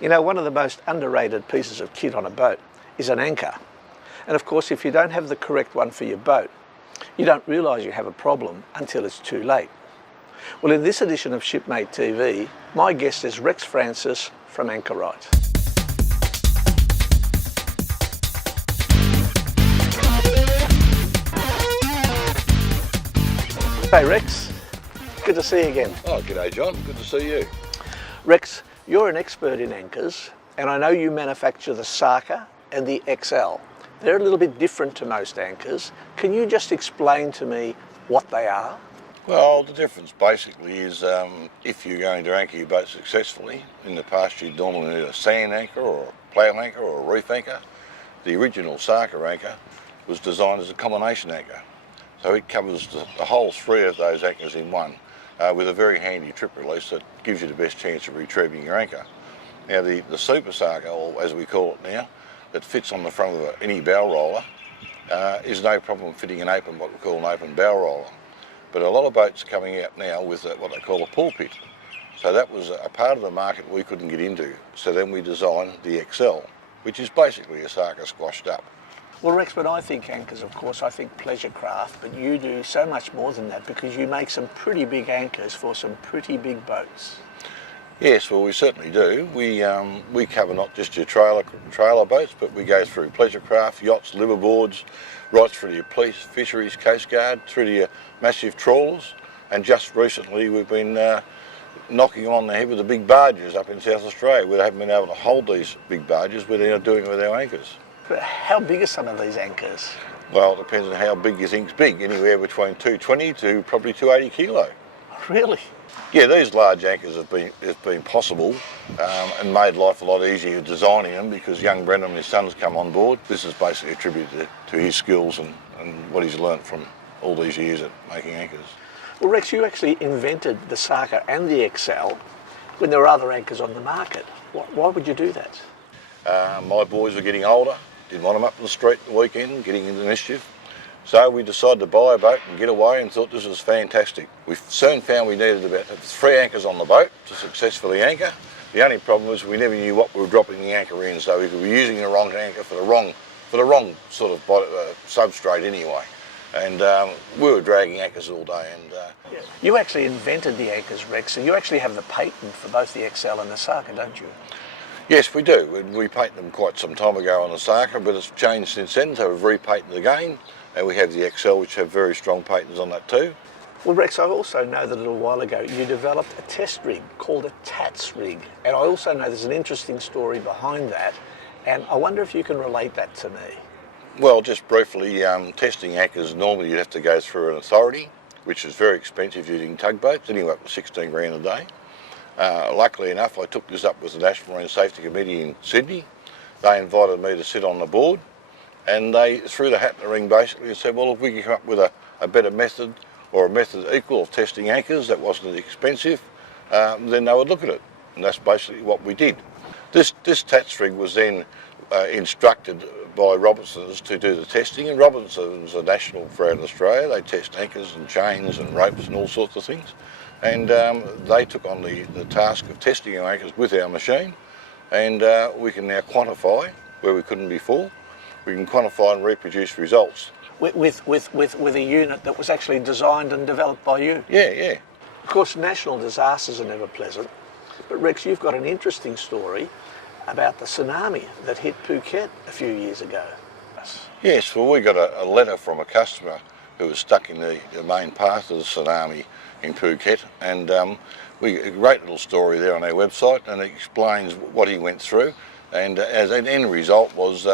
You know, one of the most underrated pieces of kit on a boat is an anchor. And of course, if you don't have the correct one for your boat, you don't realise you have a problem until it's too late. Well, in this edition of Shipmate TV, my guest is Rex Francis from Anchorite. Hey Rex, good to see you again. Oh, g'day John, good to see you. Rex, you're an expert in anchors, and I know you manufacture the Sarker and the XL. They're a little bit different to most anchors. Can you just explain to me what they are? Well, the difference basically is if you're going to anchor your boat successfully, in the past you'd normally need a sand anchor or a plough anchor or a reef anchor. The original Sarker anchor was designed as a combination anchor. So it covers the whole three of those anchors in one with a very handy trip release that gives you the best chance of retrieving your anchor. Now the Super Sarker, or as we call it now, that fits on the front of any bow roller is no problem fitting what we call an open bow roller. But a lot of boats are coming out now with what they call a pull pit. So that was a part of the market we couldn't get into. So then we designed the XL, which is basically a Sarker squashed up. Well, Rex, when I think anchors, of course, I think pleasure craft, but you do so much more than that because you make some pretty big anchors for some pretty big boats. Yes, well, we certainly do. We cover not just your trailer boats, but we go through pleasure craft, yachts, liverboards, right through to your police, fisheries, coast guard, through to your massive trawlers, and just recently we've been knocking on the head with the big barges up in South Australia. We haven't been able to hold these big barges, we're now doing it with our anchors. But how big are some of these anchors? Well, it depends on how big you think's big, anywhere between 220 to probably 280 kilo. Really? Yeah, these large anchors have been possible and made life a lot easier designing them because young Brendan and his sons come on board. This is basically attributed to his skills and what he's learnt from all these years at making anchors. Well, Rex, you actually invented the Sarker and the XL when there were other anchors on the market. Why would you do that? My boys were getting older, didn't want them up the street the weekend, getting into mischief. So we decided to buy a boat and get away and thought this was fantastic. We soon found we needed about 3 anchors on the boat to successfully anchor. The only problem was we never knew what we were dropping the anchor in, so we could be using the wrong anchor for the wrong sort of substrate anyway. And we were dragging anchors all day. And You actually invented the anchors, Rex, and you actually have the patent for both the XL and the Sarker, don't you? Yes, we do. We patented them quite some time ago on the Sarker, but it's changed since then, so we've repatented again. And we have the XL, which have very strong patents on that too. Well, Rex, I also know that a little while ago you developed a test rig called a TATS rig. And I also know there's an interesting story behind that. And I wonder if you can relate that to me. Well, just briefly, testing anchors, normally you'd have to go through an authority, which is very expensive using tugboats, anywhere up to 16 grand a day. Luckily enough, I took this up with the National Marine Safety Committee in Sydney. They invited me to sit on the board. And they threw the hat in the ring basically and said, well, if we could come up with a better method or a method equal of testing anchors that wasn't expensive, then they would look at it. And that's basically what we did. This TATS rig was then instructed by Robinsons to do the testing, and Robinsons are national throughout Australia. They test anchors and chains and ropes and all sorts of things. And they took on the task of testing our anchors with our machine, and we can now quantify where we couldn't before. We can quantify and reproduce results. With a unit that was actually designed and developed by you? Yeah. Of course, national disasters are never pleasant, but Rex, you've got an interesting story about the tsunami that hit Phuket a few years ago. Yes, well, we got a letter from a customer who was stuck in the main path of the tsunami in Phuket, and a great little story there on our website, and it explains what he went through, and as an end result was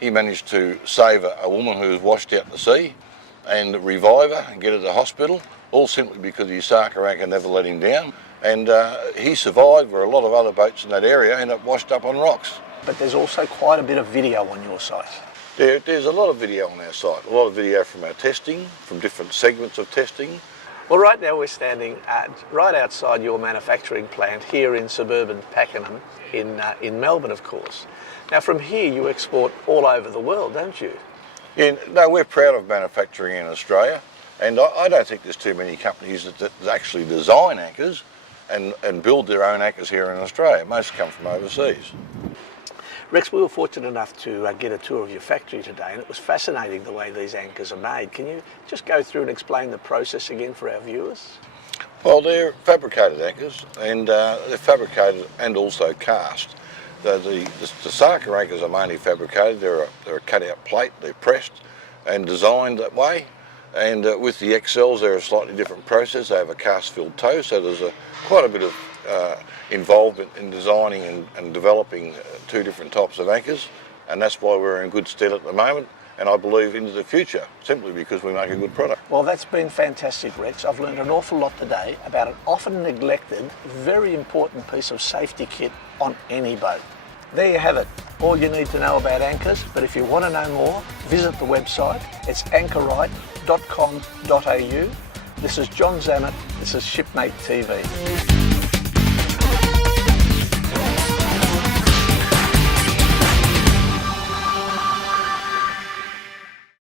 he managed to save a woman who was washed out to sea and revive her and get her to hospital, all simply because his Sarker anchor never let him down. And he survived where a lot of other boats in that area ended up washed up on rocks. But there's also quite a bit of video on your site. There's a lot of video on our site, a lot of video from our testing, from different segments of testing. Well, right now we're standing right outside your manufacturing plant here in suburban Pakenham in Melbourne, of course. Now, from here you export all over the world, don't you? Yeah, no, we're proud of manufacturing in Australia, and I don't think there's too many companies that actually design anchors. and build their own anchors here in Australia. Most come from overseas. Rex, we were fortunate enough to get a tour of your factory today, and it was fascinating the way these anchors are made. Can you just go through and explain the process again for our viewers? Well, they're fabricated anchors, and they're fabricated and also cast. The Saka anchors are mainly fabricated. They're a cut-out plate. They're pressed and designed that way. And with the XLs, they're a slightly different process. They have a cast-filled toe, so there's quite a bit of involvement in designing and developing two different types of anchors, and that's why we're in good stead at the moment, and I believe into the future, simply because we make a good product. Well, that's been fantastic, Rex. I've learned an awful lot today about an often neglected, very important piece of safety kit on any boat. There you have it, all you need to know about anchors, but if you want to know more, visit the website. It's anchorite.com.au. This is John Zammit, this is Shipmate TV.